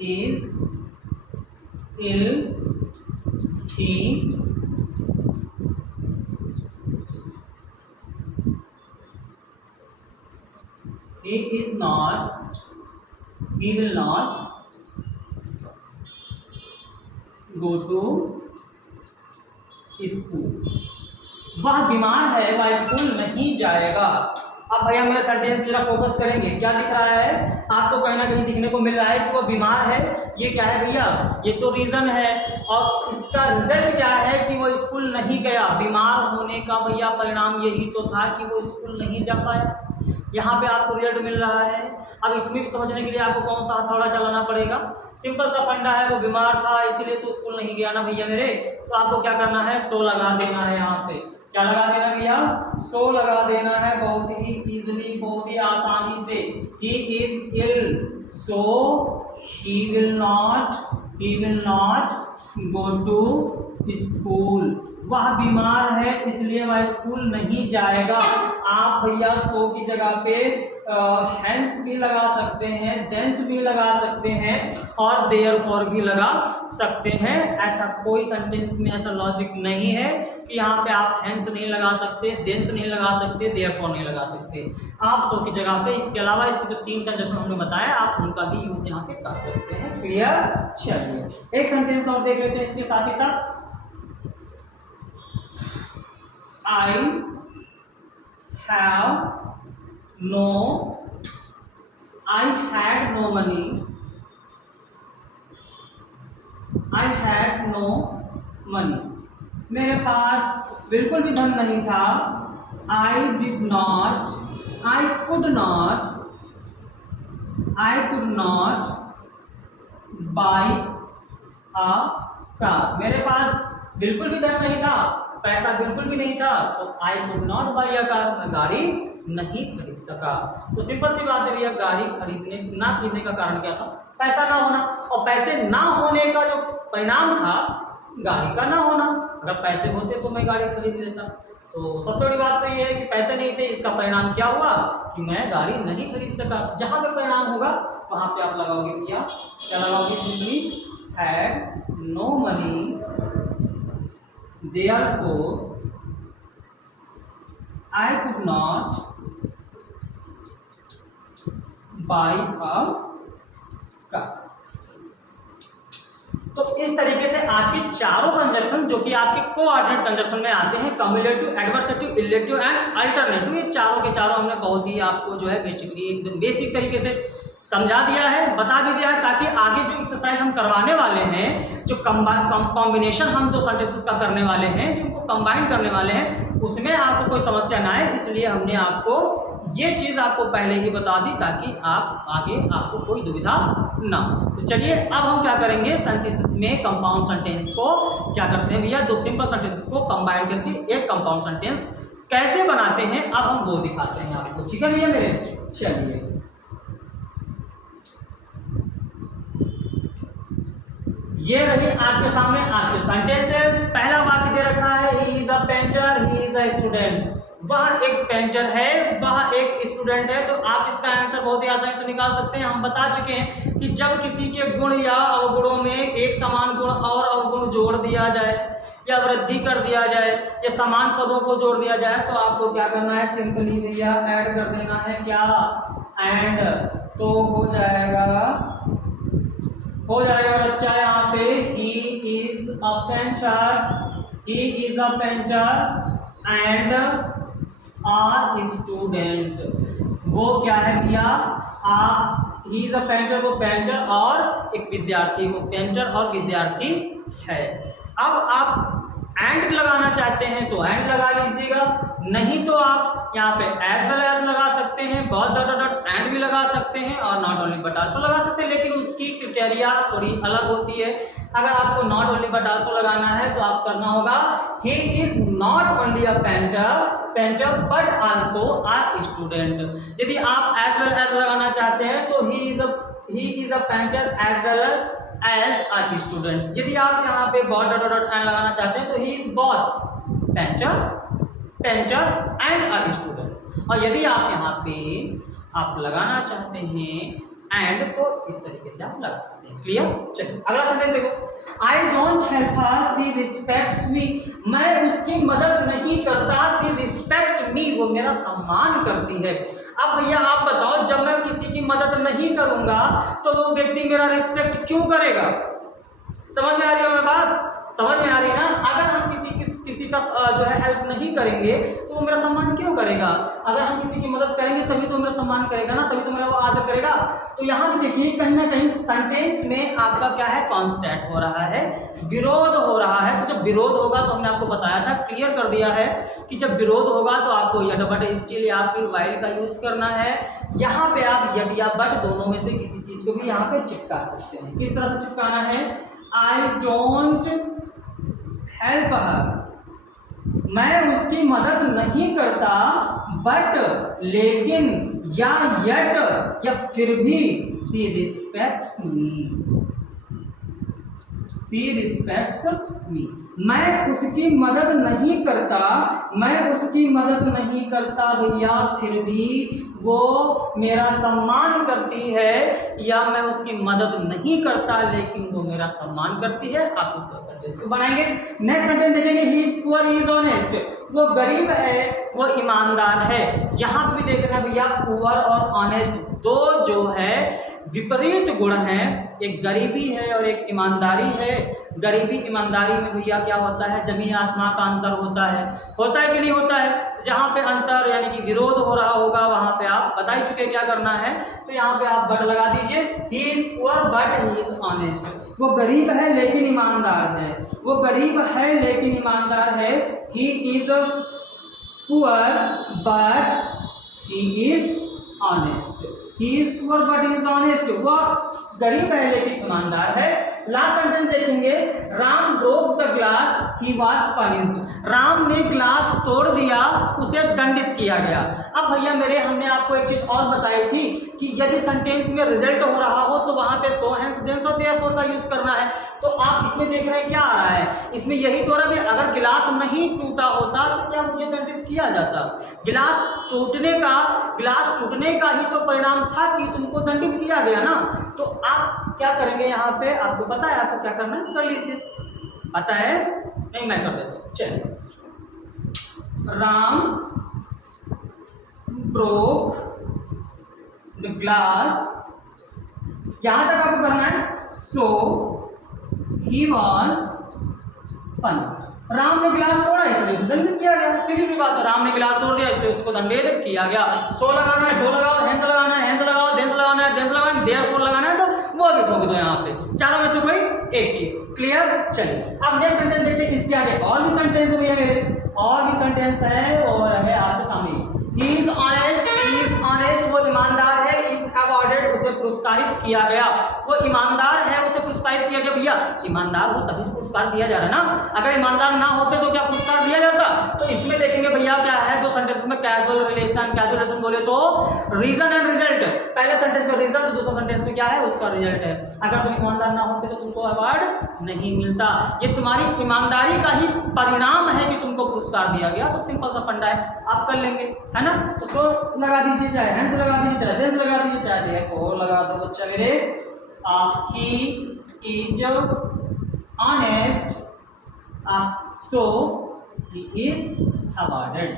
is ill, he is not, he will not go to school। वह बीमार है, वह स्कूल नहीं जाएगा। अब भैया मेरा सेंटेंस जरा फोकस करेंगे, क्या दिख रहा है आपको, कहीं ना कहीं दिखने को मिल रहा है कि वो बीमार है। ये क्या है भैया, ये तो रीजन है, और इसका रिजल्ट क्या है कि वो स्कूल नहीं गया। बीमार होने का भैया परिणाम यही तो था कि वो स्कूल नहीं जा पाया। यहाँ पे आपको रिजल्ट मिल रहा है। अब इसमें भी समझने के लिए आपको कौन सा हथौड़ा चलाना पड़ेगा, सिंपल सा फंडा है, वो बीमार था इसीलिए तो स्कूल नहीं गया ना भैया मेरे। तो आपको क्या करना है, सो लगा देना है। यहाँ पे क्या लगा देना भैया, सो लगा देना है, बहुत ही इजीली, बहुत ही आसानी से। He is ill, so he will not go to school. वह बीमार है इसलिए वह स्कूल नहीं जाएगा। आप भैया सो की जगह पे हैंस भी लगा सकते हैं, देंस भी लगा सकते हैं, और देयरफॉर भी लगा सकते हैं। ऐसा कोई सेंटेंस में ऐसा लॉजिक नहीं है कि यहाँ पे आप हैंस नहीं लगा सकते, देंस नहीं लगा सकते, देयरफॉर नहीं लगा सकते। आप सो की जगह पे इसके अलावा इसके जो 3 कंजंक्शन हमने बताया, आप उनका भी यूज यहाँ पे कर सकते हैं। क्लियर? चलिए एक सेंटेंस और देख लेते हैं इसके साथ ही साथ। I had no money। मेरे पास बिल्कुल भी धन नहीं था। I could not buy a car। मेरे पास बिल्कुल भी धन नहीं था, पैसा बिल्कुल भी नहीं था, तो आई could not by a car, मैं गाड़ी नहीं खरीद सका। तो सिंपल सी बात है भैया, गाड़ी खरीदने का कारण क्या था, पैसा ना होना। और पैसे ना होने का जो परिणाम था गाड़ी का ना होना। अगर पैसे होते तो मैं गाड़ी खरीद लेता। तो सबसे बड़ी बात तो ये है कि पैसे नहीं थे, इसका परिणाम क्या हुआ कि मैं गाड़ी नहीं खरीद सका। जहाँ पे परिणाम होगा वहाँ पे आप लगाओगे भैया, क्या लगाओगे, simply had no money therefore I could not buy a car. तो इस तरीके से आपके चारों कंजक्शन जो कि आपके कोऑर्डिनेट कंजक्शन में आते हैं, cumulative, adversative, elective and alternative, ये चारों के चारों हमने बहुत ही आपको जो है बेसिकली एकदम बेसिक तरीके से समझा दिया है, बता भी दिया है, ताकि आगे जो एक्सरसाइज हम करवाने वाले हैं, जो कॉम्बिनेशन हम दो सेंटेंसेस का करने वाले हैं, जो उनको कंबाइन करने वाले हैं, उसमें आपको कोई समस्या ना आए, इसलिए हमने आपको ये चीज़ आपको पहले ही बता दी ताकि आप आगे आपको कोई दुविधा ना हो। तो चलिए अब हम क्या करेंगे, सिंथेसिस में कंपाउंड सेंटेंस को क्या करते हैं भैया, दो सिंपल सेंटेंसेस को कंबाइन करके एक कंपाउंड सेंटेंस कैसे बनाते हैं, अब हम वो दिखाते हैं आपको। ठीक है भैया मेरे, चलिए ये रही आपके सामने आपके सेंटेंसेस। पहला वाक्य दे रखा है, ही is a painter, he is a student. वह एक पेंटर है, वह एक स्टूडेंट है। तो आप इसका आंसर बहुत ही आसानी से निकाल सकते हैं। हम बता चुके हैं कि जब किसी के गुण या अवगुणों में एक समान गुण और अवगुण जोड़ दिया जाए या वृद्धि कर दिया जाए या समान पदों को जोड़ दिया जाए तो आपको क्या करना है, सिंपली भैया ऐड कर देना है। क्या, एंड। तो हो जाएगा बच्चा यहाँ पे he is a painter and a student. वो क्या है भैया, आप, ही इज अ पेंटर, वो पेंटर और एक विद्यार्थी, वो पेंटर और विद्यार्थी है। अब आप एंड लगाना चाहते हैं तो एंड लगा लीजिएगा, नहीं तो आप यहाँ पे एज वेल एज लगा सकते हैं, बहुत डॉट डॉट एंड भी लगा सकते हैं और नॉट ओनली बट आल्सो लगा सकते हैं, लेकिन उसकी क्राइटेरिया थोड़ी अलग होती है। अगर आपको नॉट ओनली बट आल्सो लगाना है तो आप करना होगा, he is not only a painter but also a student. यदि आप एज वेल एज लगाना चाहते हैं तो he is a painter as well as a student. यदि आप यहाँ पे बहुत डॉट डॉट एंड लगाना चाहते हैं तो he is both painter and a student. और यदि आप यहाँ पे आप लगाना चाहते हैं एंड तो इस तरीके से आप लगा सकते हैं। क्लियर? चलिए अगला सेंटेंस देखो, I don't help her, she respects me. मैं उसकी मदद नहीं करता, सी रिस्पेक्ट मी, वो मेरा सम्मान करती है। अब भैया आप बताओ, जब मैं किसी की मदद नहीं करूंगा तो वो व्यक्ति मेरा रिस्पेक्ट क्यों करेगा? समझ में आ रही है मेरी बात? समझ में आ रही है ना? अगर हम किसी का जो है हेल्प नहीं करेंगे तो वो मेरा सम्मान क्यों करेगा? अगर हम किसी की मदद करेंगे तभी तो मेरा सम्मान करेगा ना, तभी तो मेरा वो आदर करेगा। तो यहाँ पे देखिए कहीं ना कहीं सेंटेंस में आपका क्या है, कॉन्स्टेंट हो रहा है, विरोध हो रहा है। तो जब विरोध होगा तो हमने आपको बताया था, क्लियर कर दिया है कि जब विरोध होगा तो आपको यट बट स्टिल या फिर वाइल का यूज करना है। यहाँ पे आप यट या बट दोनों में से किसी चीज को भी यहाँ पे चिपका सकते हैं। किस तरह से चिपकाना है, आई डोंट हेल्प हर, मैं उसकी मदद नहीं करता, बट लेकिन या यट या फिर भी, सी रिस्पेक्ट्स मी, मैं उसकी मदद नहीं करता भैया, फिर भी वो मेरा सम्मान करती है, या मैं उसकी मदद नहीं करता लेकिन वो मेरा सम्मान करती है। आप इस तरह सेंटेंस को बनाएंगे। नेक्स्ट सेंटेंस देखेंगे, he is poor, he is honest, वो गरीब है, वो ईमानदार है। यहाँ पे भी देखना भैया, पुअर और ऑनेस्ट दो जो है विपरीत गुण हैं, एक गरीबी है और एक ईमानदारी है। गरीबी ईमानदारी में भैया क्या होता है, जमीन आसमान का अंतर होता है कि नहीं होता है? जहाँ पे अंतर यानी कि विरोध हो रहा होगा वहाँ पे आप बता ही चुके क्या करना है। तो यहाँ पे आप बट लगा दीजिए, he is poor but he is honest, वो गरीब है लेकिन ईमानदार है, वो गरीब है लेकिन ईमानदार है। He is poor but he is honest, he is poor but he is honest, वो गरीब है लेकिन ईमानदार है। लास्ट सेंटेंस देखेंगे, Ram broke the glass he was punished. Ram ने ग्लास तोड़ दिया, उसे दंडित किया गया। अब भैया मेरे हमने आपको एक चीज और बताई थी कि यदि सेंटेंस में रिजल्ट हो रहा हो तो वहां पे सो हैंस देंस और देयरफॉर का यूज करना है। तो आप इसमें देख रहे हैं क्या आ रहा है, इसमें यही तो रहा है, अगर गिलास नहीं टूटा होता तो क्या मुझे दंडित किया जाता। गिलास टूटने का ही तो परिणाम था कि तुमको दंडित किया गया ना। तो आप क्या करेंगे, यहाँ पे आपको पता है आपको क्या करना है, कर लीजिए। पता है नहीं, मैं कर देता हूँ। चलिए, राम ब्रोक द ग्लास, यहां तक आपको करना है, सो ही वॉज पनिश्ड। राम ने गिलास तोड़ा इसलिए उसे दंडित किया गया, सीधी सी बात है, राम ने गिलास तोड़ दिया इसलिए उसको दंडित किया गया। सो लगाना है, सो लगाओ, हेंस लगाना है, हेंस लगाओ, देंस लगाना है, देंस लगाना है, देयरफॉर लगाना है, तो वो भी ठोक दो यहाँ पे। चारों में से कोई एक चीज। क्लियर? चलिए अब नेक्स्ट सेंटेंस देखते हैं। इसके आगे और भी सेंटेंस है भैया मेरे, और भी सेंटेंस है और है आपके सामने। ही इज ऑनेस्ट, वो ईमानदार है। इज अवॉर्डेड, उसे पुरस्कारित किया गया। वो ईमानदार है, उसे पुरस्कारित किया गया। भैया ईमानदार हो तभी तो पुरस्कार दिया जा रहा है ना, अगर ईमानदार ना होते तो क्या पुरस्कार दिया जाता। तो इसमें देखेंगे भैया क्या है, दो सेंटेंस में कैजुअल रिलेशन बोले तो रीजन एंड रिजल्ट। पहले सेंटेंस में रिजल्ट, दूसरा सेंटेंस में क्या है, उसका रिजल्ट है। अगर तुम ईमानदार ना होते तो तुमको अवार्ड नहीं मिलता। ये तुम्हारी ईमानदारी का ही परिणाम है कि तुमको पुरस्कार दिया गया। तो सिंपल सा फंडा है, आप कर लेंगे, है ना। तो सो लगा दीजिए, चाहे हैंस लगा दीजिए, चाहे देंस लगा दीजिए, चाहे देयरफॉर लगा दो बच्चा मेरे। He is honest, so he is awarded.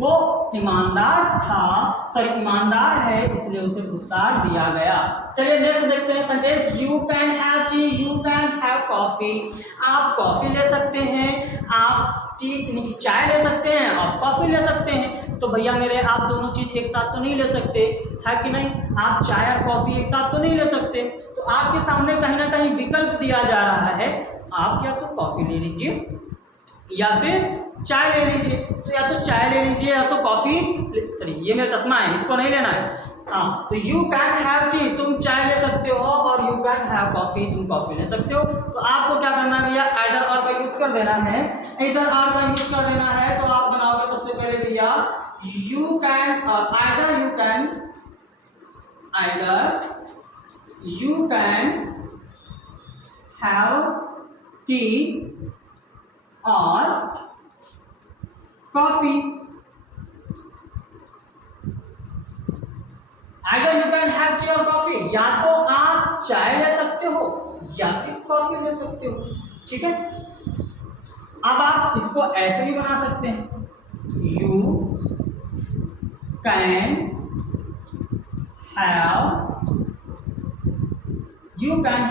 वो ईमानदार था, सॉरी ईमानदार है इसलिए उसे पुरस्कार दिया गया। चलिए नेक्स्ट देखते हैं sentence. You can have T, you can have coffee. आप कॉफी ले सकते हैं, आप टी यानी कि चाय ले सकते हैं, आप कॉफी ले सकते हैं। तो भैया मेरे आप दोनों चीज एक साथ तो नहीं ले सकते, है कि नहीं। आप चाय और कॉफी एक साथ तो नहीं ले सकते। तो आपके सामने कहीं ना कहीं विकल्प दिया जा रहा है, आप या तो कॉफी ले लीजिए या फिर चाय ले लीजिए। तो या तो चाय ले लीजिए या तो कॉफी, सॉरी ये मेरा चश्मा है, इसको नहीं लेना है। हाँ, तो यू कैन हैव टी, तुम चाय ले सकते हो, और यू कैन हैव कॉफी, तुम कॉफी ले सकते हो। तो आपको क्या करना है भैया, आइदर और का यूज कर देना है। इधर और का यूज कर देना है तो आप बनाओगे सबसे पहले भैया you can, either you can have T और कॉफी। अगर यू कैन हैव टी और कॉफी, या तो आप चाय ले सकते हो या फिर कॉफी ले सकते हो, ठीक है। अब आप इसको ऐसे भी बना सकते हैं, यू कैन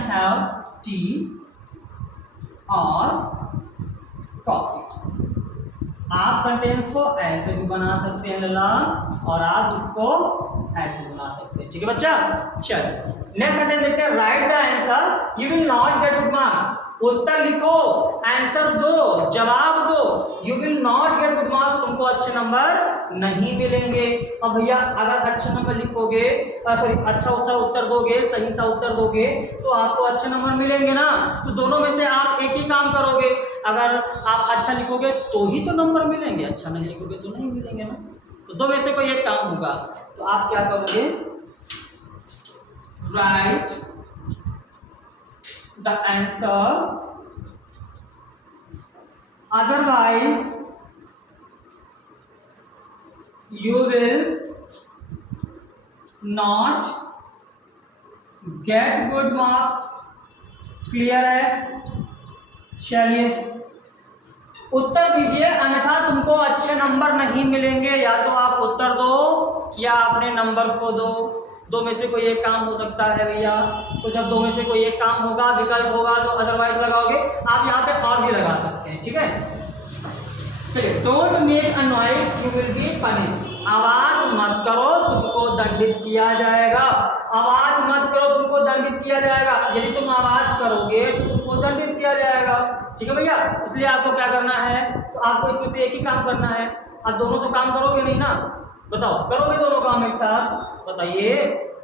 हैव टी और कॉफी। आप सेंटेंस को ऐसे भी बना सकते हैं लला, और आप इसको ऐसे बना सकते हैं, ठीक है बच्चा। चलिए नेक्स्ट सेंटेंस देखते हैं। Write the answer, you will not get good marks. उत्तर लिखो, आंसर दो, जवाब दो। You will not get good marks, तुमको अच्छे नंबर नहीं मिलेंगे। और भैया अगर अच्छे नंबर लिखोगे, सॉरी अच्छा सा उत्तर दोगे, सही सा उत्तर दोगे तो आपको अच्छे नंबर मिलेंगे ना। तो दोनों में से आप एक ही काम करोगे, अगर आप अच्छा लिखोगे तो ही तो नंबर मिलेंगे, अच्छा नहीं लिखोगे तो नहीं मिलेंगे ना। तो दो में से कोई एक काम होगा। तो आप क्या करोगे, right the answer, otherwise you will not get good marks। Clear है? चलिए उत्तर दीजिए, अन्यथा तुमको अच्छे नंबर नहीं मिलेंगे। या तो आप उत्तर दो या अपने नंबर खो दो, दो में से कोई एक काम हो सकता है भैया। तो जब दो में से कोई एक काम होगा, विकल्प होगा, तो अदरवाइज लगाओगे। आप यहाँ पे और भी लगा सकते हैं, ठीक है। चलिए, don't make a noise you will be punished. आवाज मत करो, तुमको दंडित किया जाएगा। आवाज मत करो, तुमको दंडित किया जाएगा। यदि तुम आवाज करोगे तो तुमको दंडित किया जाएगा, ठीक है भैया। इसलिए आपको क्या करना है, तो आपको इसमें से एक ही काम करना है। आप दोनों तो काम करोगे नहीं ना, बताओ करोगे दोनों काम एक साथ, बताइए।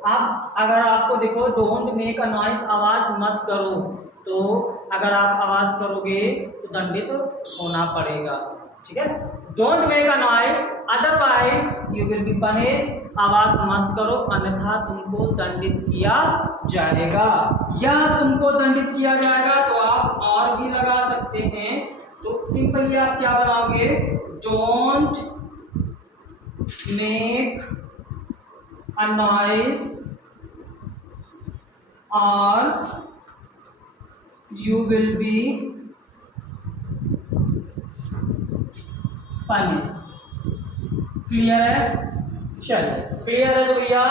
आप अगर आपको देखो डोंट मेक अ नॉइस, आवाज मत करो, तो अगर आप आवाज करोगे तो दंडित होना पड़ेगा। ठीक है, don't make a noise otherwise you will be punish, आवाज मत करो अन्यथा तुमको दंडित किया जाएगा, या तुमको दंडित किया जाएगा। तो आप और भी लगा सकते हैं, तो सिंपली आप क्या बनाओगे, डोंट मेक अ नॉइस और you will be punished। Clear है? चलिए क्लियर है तो भैया,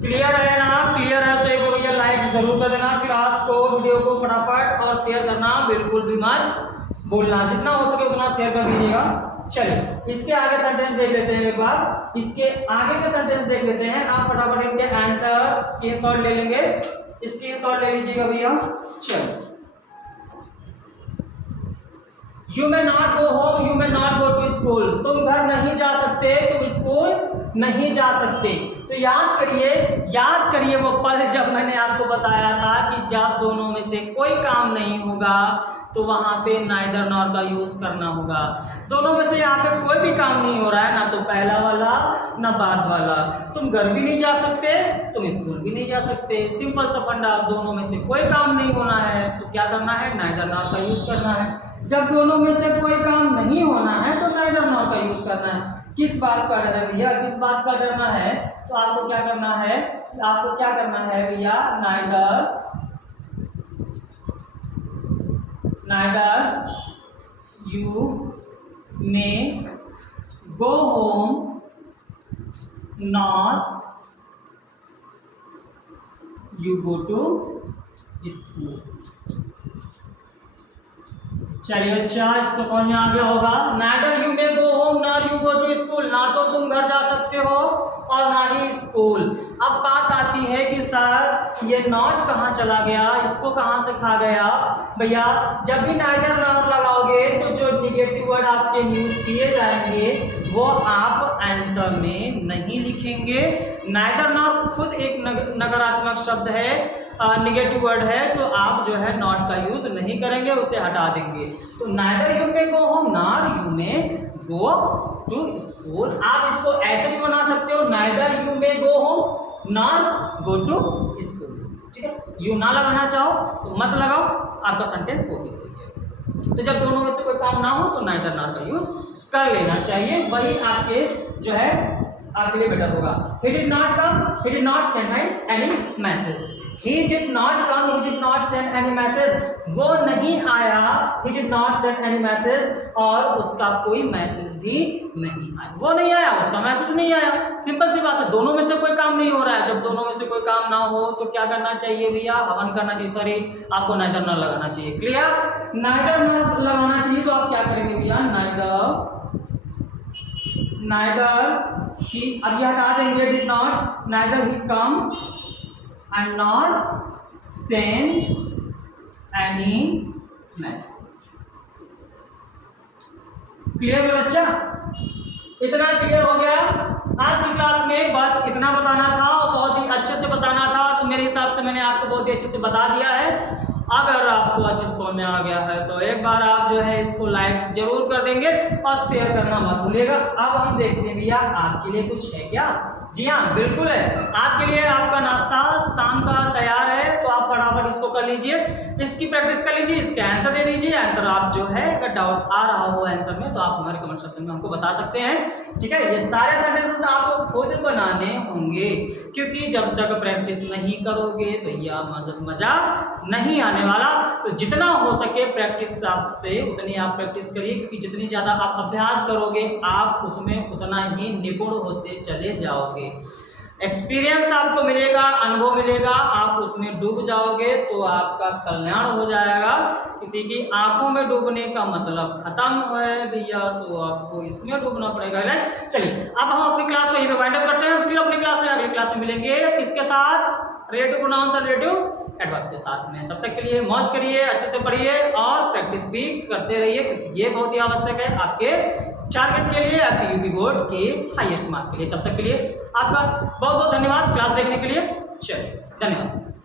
क्लियर है ना? क्लियर है तो एक भैया लाइक जरूर कर देना क्लास को, वीडियो को फटाफट, और शेयर करना बिल्कुल भी मत भूलना, जितना हो सके उतना शेयर कर दीजिएगा। चलिए इसके आगे सेंटेंस देख लेते हैं एक बार, इसके आगे के सेंटेंस देख लेते हैं। आप फटाफट इनके आंसर स्क्रीनशॉट ले लेंगे, स्क्रीनशॉट ले लीजिएगा भैया। चलो, you may not go home, you may not go to school, तुम घर नहीं जा सकते, तुम स्कूल नहीं जा सकते। तो याद करिए वो पल जब मैंने आपको बताया था कि जब दोनों में से कोई काम नहीं होगा तो वहां पे नाइदर नॉर का यूज करना होगा। दोनों में से यहाँ पे कोई भी काम नहीं हो रहा है, ना तो पहला वाला ना बाद वाला। तुम घर भी नहीं जा सकते, तुम स्कूल भी नहीं जा सकते, सिंपल सा फंडा। दोनों में से कोई काम नहीं होना है तो क्या करना है, नाइदर नॉर का यूज करना है। जब दोनों में से कोई काम नहीं होना है तो नाइदर नॉर का यूज करना है। किस बात का डर है भैया, किस बात का डरना है? तो आपको क्या करना है, आपको क्या करना है भैया, neither you may go home nor you go to school. चलिए अच्छा, इसको समझ में आ गया होगा। Neither you may go home nor you go to school, ना तो तुम घर जा सकते हो और ना ही स्कूल। अब बात आती है कि सर ये नॉट कहाँ चला गया, इसको कहाँ से खा गया? भैया जब भी नाइदर नॉर लगाओगे तो जो निगेटिव वर्ड आपके यूज किए जाएंगे वो आप आंसर में नहीं लिखेंगे। नाइदर नॉर खुद एक नकारात्मक शब्द है, निगेटिव वर्ड है, तो आप जो है नॉट का यूज नहीं करेंगे, उसे हटा देंगे। तो neither you may go home nor you may go to school. आप इसको ऐसे भी बना सकते हो, neither you may go home nor go to school. ठीक है, यू ना लगाना चाहो तो मत लगाओ, आपका सेंटेंस वो भी सही है। तो जब दोनों में से कोई काम ना हो तो नाइदर नॉर का यूज कर लेना चाहिए, वही आपके जो है आपके लिए बेटर होगा। He did not come, he did not send any message. He did not come, he did not send any message. वो नहीं आया, he did not send any message, और उसका कोई मैसेज भी नहीं आया। वो नहीं आया, उसका मैसेज नहीं आया। सिंपल सी बात है, दोनों में से कोई काम नहीं हो रहा है। जब दोनों में से कोई काम ना हो तो क्या करना चाहिए भैया, हवन करना चाहिए। सॉरी, आपको नाइदर नॉर लगाना चाहिए। क्लियर? नाइदर नॉर लगाना चाहिए तो आप क्या करेंगे भैया, नाइदर ही, अब ये हटा देंगे did not, neither he come and not send any message. Clear है बच्चा? इतना क्लियर हो गया। आज की क्लास में बस इतना बताना था और बहुत ही अच्छे से बताना था, तो मेरे हिसाब से मैंने आपको बहुत ही अच्छे से बता दिया है। अगर आपको अच्छे से समझ में आ गया है तो एक बार आप जो है इसको लाइक जरूर कर देंगे और शेयर करना मत भूलिएगा। अब हम देखते हैं भैया आपके लिए कुछ है क्या। जी हाँ, बिल्कुल है। आपके लिए आपका नाश्ता शाम का तैयार है, तो आप फटाफट इसको कर लीजिए, इसकी प्रैक्टिस कर लीजिए, इसके आंसर दे दीजिए। आंसर आप जो है अगर डाउट आ रहा हो आंसर में तो आप हमारे कमेंट सेक्शन में हमको बता सकते हैं। ठीक है, ये सारे सेंटेंसेस आपको खुद बनाने होंगे, क्योंकि जब तक प्रैक्टिस नहीं करोगे तो यह मतलब मजा नहीं आने वाला। तो जितना हो सके प्रैक्टिस से उतनी आप प्रैक्टिस करिए, क्योंकि जितनी ज़्यादा आप अभ्यास करोगे आप उसमें उतना ही निपुण होते चले जाओगे। एक्सपीरियंस आपको मिलेगा, अनुभव मिलेगा, आप उसमें डूब जाओगे तो आपका कल्याण हो जाएगा। किसी की आंखों में डूबने का मतलब खत्म है भैया, तो आपको इसमें डूबना पड़ेगा। राइट, चलिए अब हम अपनी क्लास को यहीं पे वाइंड अप करते हैं, फिर अपनी क्लास में अगली क्लास में मिलेंगे किसके साथ, रिलेटिव प्रोनाउंस और रिलेटिव एडवर्ब के साथ में। तब तक के लिए मौज करिए, अच्छे से पढ़िए और प्रैक्टिस भी करते रहिए, क्योंकि ये बहुत ही आवश्यक है आपके टारगेट के लिए, आपके यूपी बोर्ड के हाईएस्ट मार्क के लिए। तब तक के लिए आपका बहुत बहुत धन्यवाद क्लास देखने के लिए। चलिए, धन्यवाद।